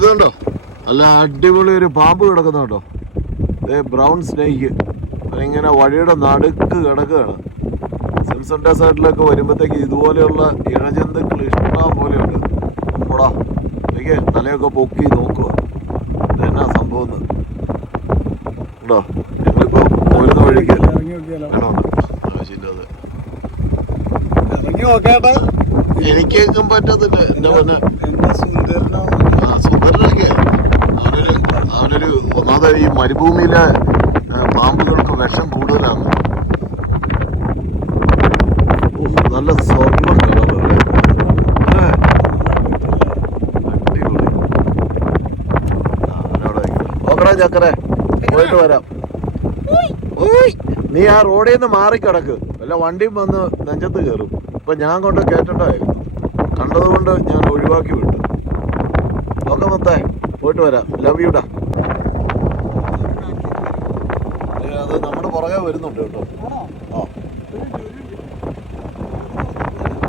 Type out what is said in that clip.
ഇതുണ്ടോ നല്ല അടിപൊളി ഒരു പാമ്പ് കിടക്കുന്ന കേട്ടോ. ബ്രൗൺ സ്നേക്ക് ഇങ്ങനെ വഴിയുടെ നടുക്ക് കിടക്കുകയാണ്. സിംസൺ ഡെസേർട്ടിലൊക്കെ വരുമ്പോഴത്തേക്ക് ഇതുപോലെയുള്ള ഇഴജന്തുക്കൾ ഇഷ്ടം പോലെയുണ്ട്. നമ്മടാ എനിക്ക് തലയൊക്കെ പൊക്കി നോക്കുക ഇതെന്നാ സംഭവം ഉണ്ടോ. ഞങ്ങളിപ്പോ പോരുന്ന വഴിക്ക് എനിക്കേക്കും പറ്റത്തില്ല. എന്റെ പൊന്നെ സുന്ദരനൊക്കെ അവനൊരു ഒന്നാമത് ഈ മരുഭൂമിയിലെ പാമ്പുകൾക്ക് വിഷം കൂടുതലാണ്. നല്ല സ്വർണ്ണ കളറല്ലേ, അടിപൊളി. ഓക്കടാ ചക്കരെ, പോയിട്ട് വരാം. നീ ആ റോഡിൽ നിന്ന് മാറിക്കിടക്ക്, വല്ല വണ്ടിയും വന്ന് നെഞ്ചത്ത് കയറും. ഇപ്പൊ ഞാൻ കൊണ്ട് കേട്ടിട്ടായിരുന്നു, കണ്ടതുകൊണ്ട് ഞാൻ ഒഴിവാക്കി വിട്ടു. ഓക്കെ മൊത്തേ, പോയിട്ട് വരാം. ലവ് യുടാ. അത് നമ്മുടെ പുറകെ വരുന്നുണ്ട് കേട്ടോ. ആ